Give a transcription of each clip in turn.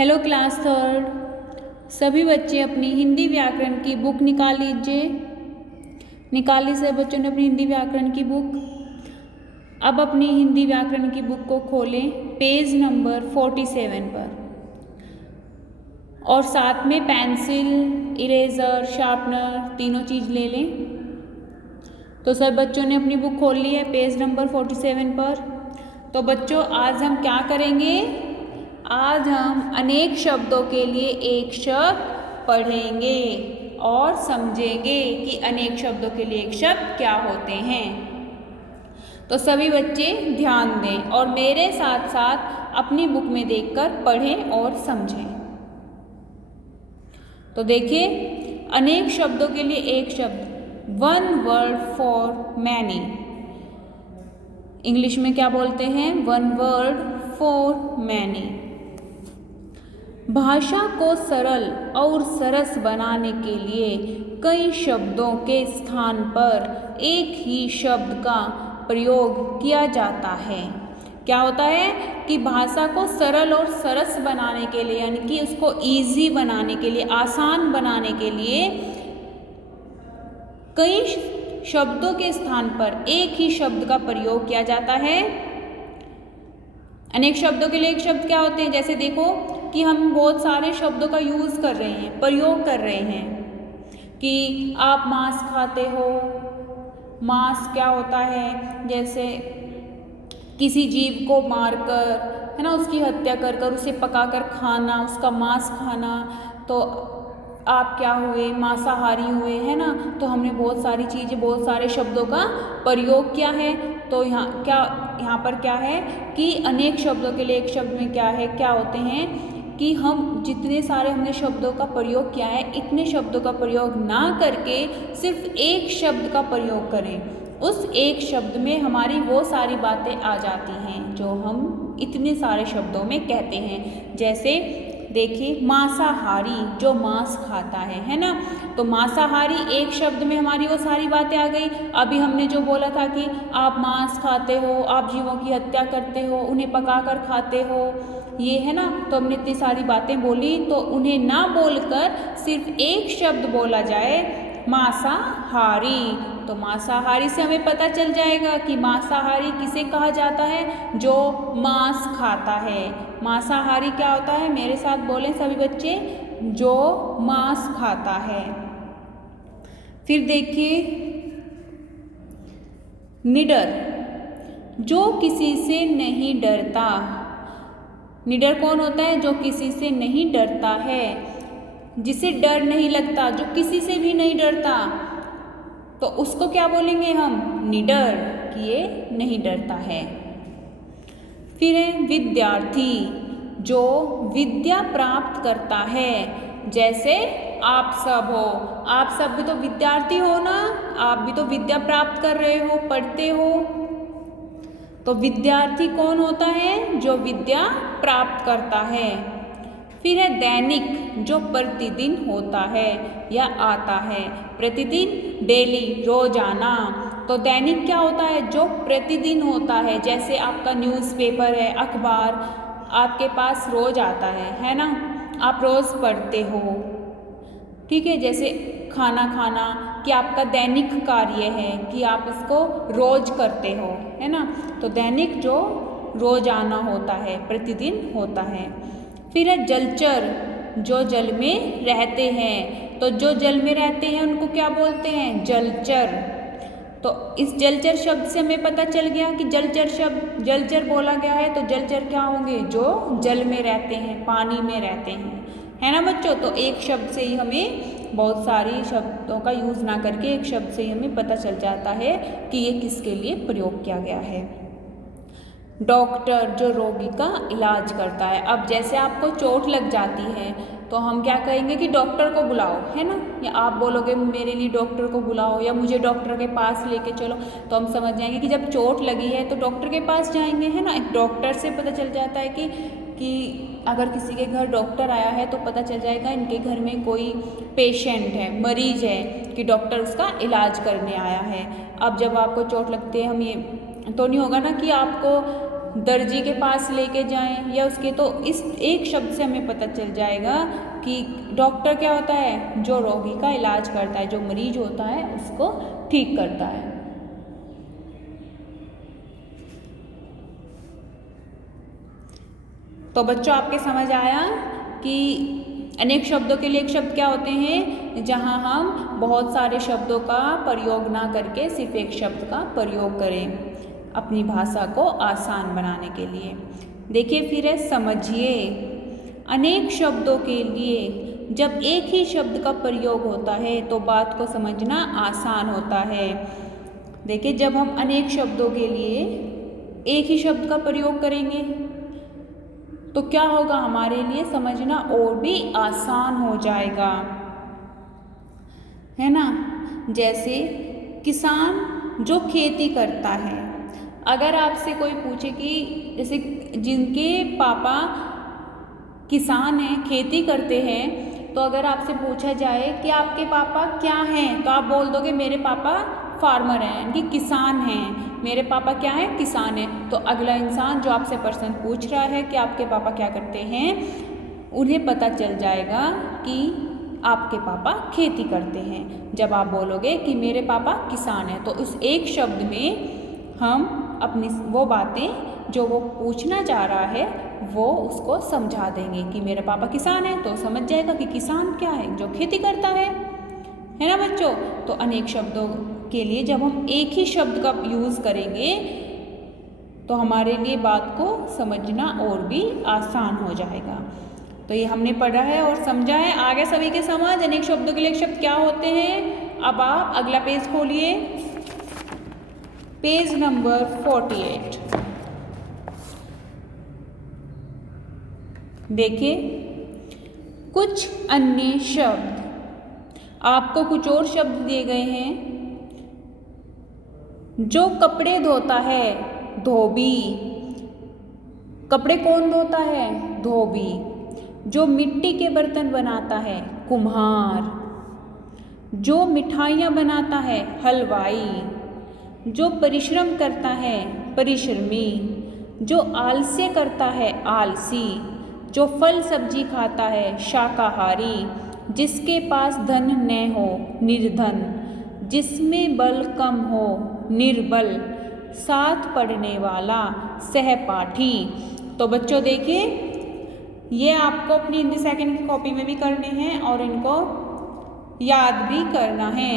Hello class third. सभी बच्चे अपनी हिंदी व्याकरण की बुक निकाल लीजिए। निकाली सब बच्चों ने अपनी हिंदी व्याकरण की बुक। अब अपनी हिंदी व्याकरण की बुक को खोलें पेज नंबर 47 पर और साथ में पेंसिल, इरेज़र, शार्पनर तीनों चीज़ ले लें। तो सब बच्चों ने अपनी बुक खोल ली है पेज नंबर 47 पर। तो बच्चों आज हम क्या करेंगे? आज हम अनेक शब्दों के लिए एक शब्द पढ़ेंगे और समझेंगे कि अनेक शब्दों के लिए एक शब्द क्या होते हैं। तो सभी बच्चे ध्यान दें और मेरे साथ साथ अपनी बुक में देखकर पढ़ें और समझें। तो देखिए, अनेक शब्दों के लिए एक शब्द, one word for many. English में क्या बोलते हैं? One word for many. भाषा को सरल और सरस बनाने के लिए कई शब्दों के स्थान पर एक ही शब्द का प्रयोग किया जाता है। क्या होता है कि भाषा को सरल और सरस बनाने के लिए, यानी कि उसको इजी बनाने के लिए, आसान बनाने के लिए कई शब्दों के स्थान पर एक ही शब्द का प्रयोग किया जाता है। अनेक शब्दों के लिए एक शब्द क्या होते हैं? जैसे देखो कि हम बहुत सारे शब्दों का यूज़ कर रहे हैं, प्रयोग कर रहे हैं कि आप मांस खाते हो। मांस क्या होता है? जैसे किसी जीव को मारकर, है ना, उसकी हत्या कर कर उसे पकाकर खाना, उसका मांस खाना। तो आप क्या हुए? मांसाहारी हुए, है ना। तो हमने बहुत सारी चीज़ें, बहुत सारे शब्दों का प्रयोग किया है। तो यहाँ पर क्या है कि अनेक शब्दों के लिए एक शब्द में क्या है, क्या होते हैं कि हम जितने सारे हमने शब्दों का प्रयोग किया है, इतने शब्दों का प्रयोग ना करके सिर्फ एक शब्द का प्रयोग करें। उस एक शब्द में हमारी वो सारी बातें आ जाती हैं जो हम इतने सारे शब्दों में कहते हैं। जैसे देखिए, मांसाहारी जो मांस खाता है ना। तो मांसाहारी एक शब्द में हमारी वो सारी बातें आ गई। अभी हमने जो बोला था कि आप मांस खाते हो, आप जीवों की हत्या करते हो, उन्हें पकाकर खाते हो, ये है ना। तो हमने इतनी सारी बातें बोली, तो उन्हें ना बोलकर सिर्फ एक शब्द बोला जाए, मांसाहारी। तो मांसाहारी से हमें पता चल जाएगा कि मांसाहारी किसे कहा जाता है? जो मांस खाता है। मांसाहारी क्या होता है? मेरे साथ बोलें सभी बच्चे, जो मांस खाता है। फिर देखिए, निडर, जो किसी से नहीं डरता। निडर कौन होता है? जो किसी से नहीं डरता है, जिसे डर नहीं लगता, जो किसी से भी नहीं डरता, तो उसको क्या बोलेंगे हम? निडर, कि ये नहीं डरता है। फिर है विद्यार्थी, जो विद्या प्राप्त करता है। जैसे आप सब हो, आप सब भी तो विद्यार्थी हो ना, आप भी तो विद्या प्राप्त कर रहे हो, पढ़ते हो। तो विद्यार्थी कौन होता है? जो विद्या प्राप्त करता है। फिर है दैनिक, जो प्रतिदिन होता है या आता है। प्रतिदिन, डेली, रोजाना। तो दैनिक क्या होता है? जो प्रतिदिन होता है। जैसे आपका न्यूज़पेपर है, अखबार आपके पास रोज आता है ना। आप रोज पढ़ते हो, ठीक है। जैसे खाना खाना, कि आपका दैनिक कार्य है कि आप इसको रोज करते हो, है ना। तो दैनिक जो रोजाना होता है, प्रतिदिन होता है। फिर है जलचर, जो जल में रहते हैं। तो जो जल में रहते हैं उनको क्या बोलते हैं? जलचर। तो इस जलचर शब्द से हमें पता चल गया कि जलचर शब्द, जलचर बोला गया है तो जलचर क्या होंगे? जो जल में रहते हैं, पानी में रहते हैं, है ना बच्चों। तो एक शब्द से ही हमें, बहुत सारी शब्दों का यूज़ ना करके एक शब्द से ही हमें पता चल जाता है कि ये किसके लिए प्रयोग किया गया है। डॉक्टर, जो रोगी का इलाज करता है। अब जैसे आपको चोट लग जाती है तो हम क्या कहेंगे कि डॉक्टर को बुलाओ, है ना। या आप बोलोगे मेरे लिए डॉक्टर को बुलाओ या मुझे डॉक्टर के पास लेके चलो, तो हम समझ जाएंगे कि जब चोट लगी है तो डॉक्टर के पास जाएंगे, है ना। एक डॉक्टर से पता चल जाता है कि अगर किसी के घर डॉक्टर आया है तो पता चल जाएगा इनके घर में कोई पेशेंट है, मरीज है, कि डॉक्टर उसका इलाज करने आया है। अब जब आपको चोट लगती है, हम ये तो नहीं होगा ना कि आपको दर्जी के पास लेके जाएं, या उसके तो इस एक शब्द से हमें पता चल जाएगा कि डॉक्टर क्या होता है, जो रोगी का इलाज करता है, जो मरीज होता है उसको ठीक करता है। तो बच्चों आपके समझ आया कि अनेक शब्दों के लिए एक शब्द क्या होते हैं, जहां हम बहुत सारे शब्दों का प्रयोग ना करके सिर्फ एक शब्द का प्रयोग करें अपनी भाषा को आसान बनाने के लिए। देखिए फिर है समझिए। अनेक शब्दों के लिए जब एक ही शब्द का प्रयोग होता है तो बात को समझना आसान होता है। देखिए जब हम अनेक शब्दों के लिए एक ही शब्द का प्रयोग करेंगे तो क्या होगा, हमारे लिए समझना और भी आसान हो जाएगा, है ना। जैसे किसान जो खेती करता है, अगर आपसे कोई पूछे कि जैसे जिनके पापा किसान हैं, खेती करते हैं, तो अगर आपसे पूछा जाए कि आपके पापा क्या हैं, तो आप बोल दोगे मेरे पापा फार्मर हैं, यानी कि किसान हैं, मेरे पापा क्या हैं, किसान हैं। तो अगला इंसान जो आपसे प्रश्न पूछ रहा है कि आपके पापा क्या करते हैं, उन्हें पता चल जाएगा कि आपके पापा खेती करते हैं। जब आप बोलोगे कि मेरे पापा किसान हैं, तो उस एक शब्द में हम अपनी वो बातें जो वो पूछना चाह रहा है वो उसको समझा देंगे कि मेरे पापा किसान हैं, तो समझ जाएगा कि किसान क्या है, जो खेती करता है ना बच्चों। तो अनेक शब्दों के लिए जब हम एक ही शब्द का यूज़ करेंगे तो हमारे लिए बात को समझना और भी आसान हो जाएगा। तो ये हमने पढ़ा है और समझा है। आगे सभी के समझ अनेक शब्दों के लिए शब्द क्या होते हैं। अब आप अगला पेज खोलिए, पेज नंबर 48। देखिए कुछ अन्य शब्द, आपको कुछ और शब्द दिए गए हैं। जो कपड़े धोता है, धोबी। कपड़े कौन धोता है, धोबी। जो मिट्टी के बर्तन बनाता है, कुम्हार। जो मिठाइयाँ बनाता है, हलवाई। जो परिश्रम करता है, परिश्रमी। जो आलस्य करता है, आलसी। जो फल सब्जी खाता है, शाकाहारी। जिसके पास धन न हो, निर्धन। जिसमें बल कम हो, निर्बल। साथ पढ़ने वाला, सहपाठी। तो बच्चों देखिए ये आपको अपनी हिंदी सेकंड की कॉपी में भी करने हैं और इनको याद भी करना है।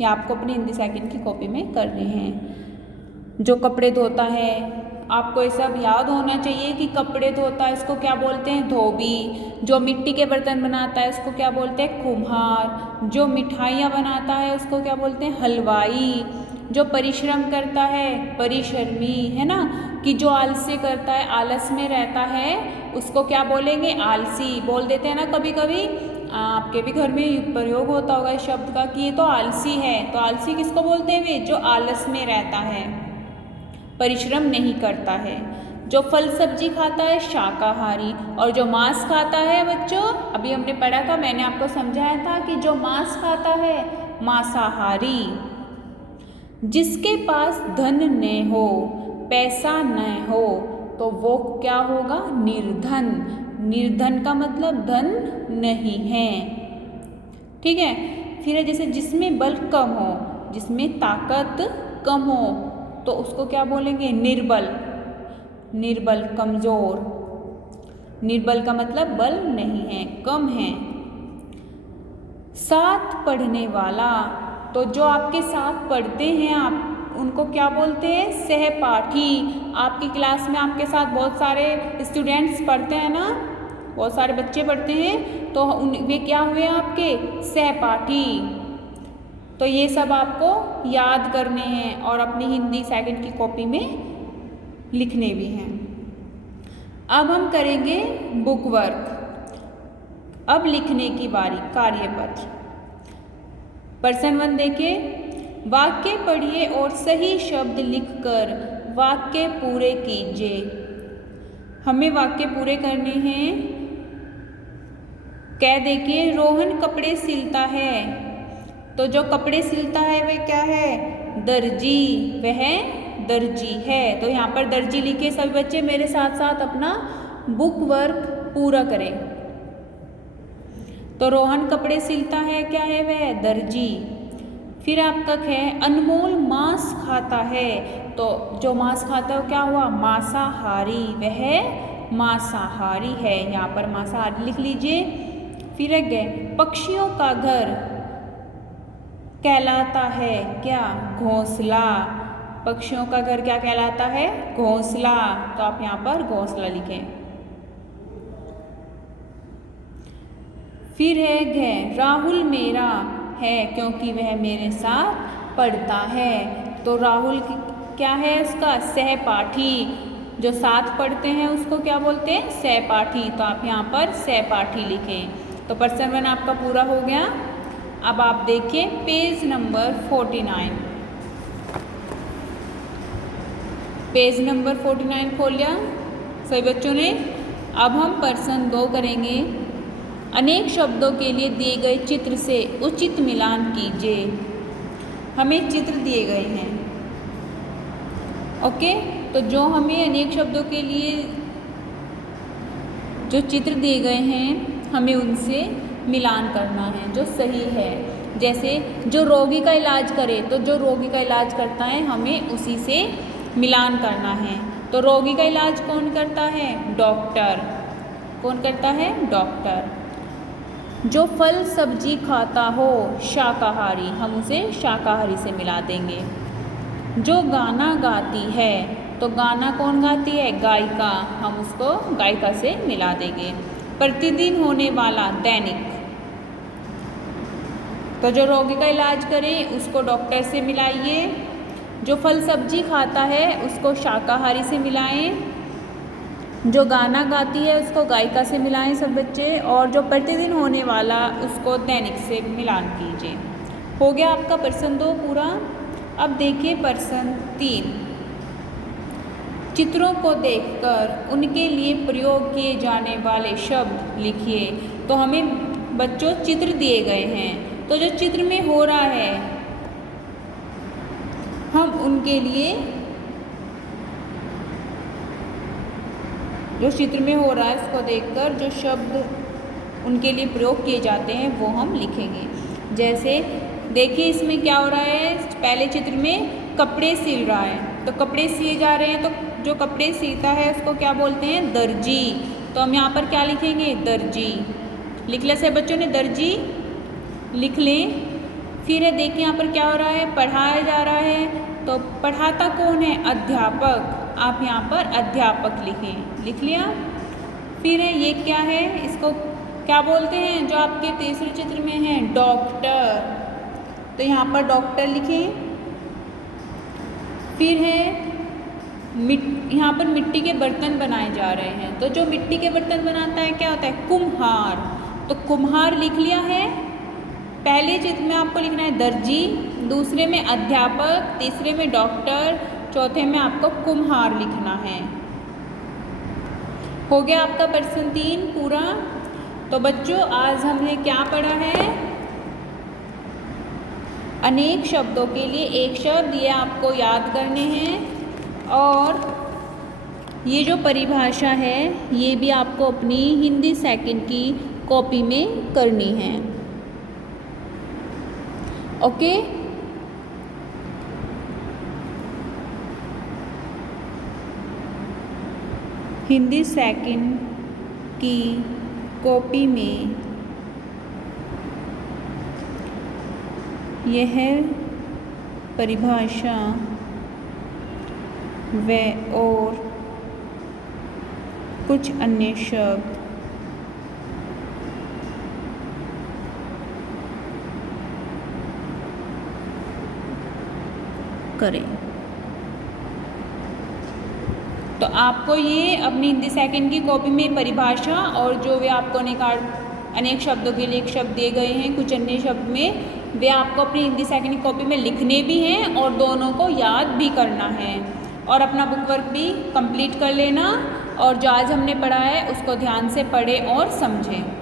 ये आपको अपनी हिंदी सेकंड की कॉपी में करने हैं। जो कपड़े धोता है, आपको ये सब याद होना चाहिए कि कपड़े धोता है इसको क्या बोलते हैं, धोबी। जो मिट्टी के बर्तन बनाता है उसको क्या बोलते हैं, कुम्हार। जो मिठाइयाँ बनाता है उसको क्या बोलते हैं, हलवाई। जो परिश्रम करता है, परिश्रमी, है ना। कि जो आलस्य करता है, आलस में रहता है, उसको क्या बोलेंगे, आलसी। बोल देते हैं ना कभी कभी, आपके भी घर में प्रयोग होता होगा इस शब्द का कि ये तो आलसी है। तो आलसी किसको बोलते हैं वे, जो आलस में रहता है, परिश्रम नहीं करता है। जो फल सब्जी खाता है, शाकाहारी। और जो मांस खाता है बच्चों, अभी हमने पढ़ा था, मैंने आपको समझाया था कि जो मांस खाता है, मांसाहारी। जिसके पास धन न हो, पैसा न हो, तो वो क्या होगा, निर्धन। निर्धन का मतलब धन नहीं है, ठीक है। फिर है जैसे जिसमें बल कम हो, जिसमें ताकत कम हो, तो उसको क्या बोलेंगे, निर्बल। निर्बल कमजोर। निर्बल का मतलब बल नहीं है, कम है। साथ पढ़ने वाला, तो जो आपके साथ पढ़ते हैं आप उनको क्या बोलते हैं, सहपाठी। आपकी क्लास में आपके साथ बहुत सारे स्टूडेंट्स पढ़ते हैं ना, बहुत सारे बच्चे पढ़ते हैं, तो वे क्या हुए आपके, सहपाठी। तो ये सब आपको याद करने हैं और अपनी हिंदी सेकंड की कॉपी में लिखने भी हैं। अब हम करेंगे बुक वर्क। अब लिखने की बारी, कार्यपत्र। पर्सन 1 देखिए, वाक्य पढ़िए और सही शब्द लिखकर वाक्य पूरे कीजिए। हमें वाक्य पूरे करने हैं। कह देखिए, रोहन कपड़े सिलता है। तो जो कपड़े सिलता है वह क्या है? दर्जी, वह दर्जी है। तो यहाँ पर दर्जी लिखे। सभी बच्चे मेरे साथ साथ अपना बुक वर्क पूरा करें। तो रोहन कपड़े सिलता है, क्या है वह? दर्जी। फिर आपका है अनमोल मांस खाता है। तो जो मांस खाता है वो क्या हुआ? मांसाहारी, वह मांसाहारी है। यहाँ पर मांसाहारी लिख लीजिए। फिर गए पक्षियों का घर कहलाता है क्या? घोंसला। पक्षियों का घर क्या कहलाता है? घोंसला। तो आप यहाँ पर घोंसला लिखें। फिर है राहुल मेरा है क्योंकि वह मेरे साथ पढ़ता है। तो राहुल क्या है? उसका सहपाठी। जो साथ पढ़ते हैं उसको क्या बोलते हैं? सहपाठी। तो आप यहाँ पर सहपाठी लिखें। तो पर्सन 1 आपका पूरा हो गया। अब आप देखिए पेज नंबर 49। पेज नंबर 49 खोल लिया सभी बच्चों ने। अब हम पर्सन 2 करेंगे। अनेक शब्दों के लिए दिए गए चित्र से उचित मिलान कीजिए। हमें चित्र दिए गए हैं, ओके। तो जो हमें अनेक शब्दों के लिए जो चित्र दिए गए हैं हमें उनसे मिलान करना है जो सही है। जैसे जो रोगी का इलाज करे, तो जो रोगी का इलाज करता है हमें उसी से मिलान करना है। तो रोगी का इलाज कौन करता है? डॉक्टर। कौन करता है? डॉक्टर। जो फल सब्जी खाता हो, शाकाहारी, हम उसे शाकाहारी से मिला देंगे। जो गाना गाती है, तो गाना कौन गाती है? गायिका, हम उसको गायिका से मिला देंगे। प्रतिदिन होने वाला, दैनिक। तो जो रोगी का इलाज करे उसको डॉक्टर से मिलाइए। जो फल सब्जी खाता है उसको शाकाहारी से मिलाएं। जो गाना गाती है उसको गायिका से मिलाएं सब बच्चे। और जो प्रतिदिन होने वाला उसको दैनिक से मिलान कीजिए। हो गया आपका पर्सन 2 पूरा। अब देखिए पर्सन 3। चित्रों को देखकर उनके लिए प्रयोग किए जाने वाले शब्द लिखिए। तो हमें बच्चों चित्र दिए गए हैं, तो जो चित्र में हो रहा है हम उनके लिए, जो चित्र में हो रहा है उसको देखकर जो शब्द उनके लिए प्रयोग किए जाते हैं वो हम लिखेंगे। जैसे देखिए इसमें क्या हो रहा है, पहले चित्र में कपड़े सिल रहा है, तो कपड़े सिए जा रहे हैं। तो जो कपड़े सीता है उसको क्या बोलते हैं? दर्जी। तो हम यहाँ पर क्या लिखेंगे? दर्जी। लिख ले से बच्चों ने, दर्जी लिख लें। फिर है देखिए यहाँ पर क्या हो रहा है? पढ़ाया जा रहा है। तो पढ़ाता कौन है? अध्यापक। आप यहाँ पर अध्यापक लिखें। लिख लिया। फिर है ये क्या है? इसको क्या बोलते हैं? जो आपके तीसरे चित्र में है, डॉक्टर। तो यहाँ पर डॉक्टर लिखें। फिर है यहाँ पर मिट्टी के बर्तन बनाए जा रहे हैं। तो जो मिट्टी के बर्तन बनाता है क्या होता है? कुम्हार। तो कुम्हार लिख लिया है। पहले चित्र में आपको लिखना है दर्जी, दूसरे में अध्यापक, तीसरे में डॉक्टर, चौथे में आपको कुम्हार लिखना है। हो गया आपका पर्सन 3 पूरा। तो बच्चों आज हमने क्या पढ़ा है? अनेक शब्दों के लिए एक शब्द, ये आपको याद करने हैं। और ये जो परिभाषा है ये भी आपको अपनी हिंदी सेकंड की कॉपी में करनी है, ओके। हिंदी सेकंड की कॉपी में यह परिभाषा व और कुछ अन्य शब्द करें। तो आपको ये अपनी हिंदी सेकंड की कॉपी में परिभाषा और जो वे आपको अनेक शब्दों के लिए एक शब्द दिए गए हैं कुछ अन्य शब्द में, वे आपको अपनी हिंदी सेकंड की कॉपी में लिखने भी हैं और दोनों को याद भी करना है। और अपना बुक वर्क भी कंप्लीट कर लेना और जो आज हमने पढ़ा है उसको ध्यान से पढ़ें और समझें।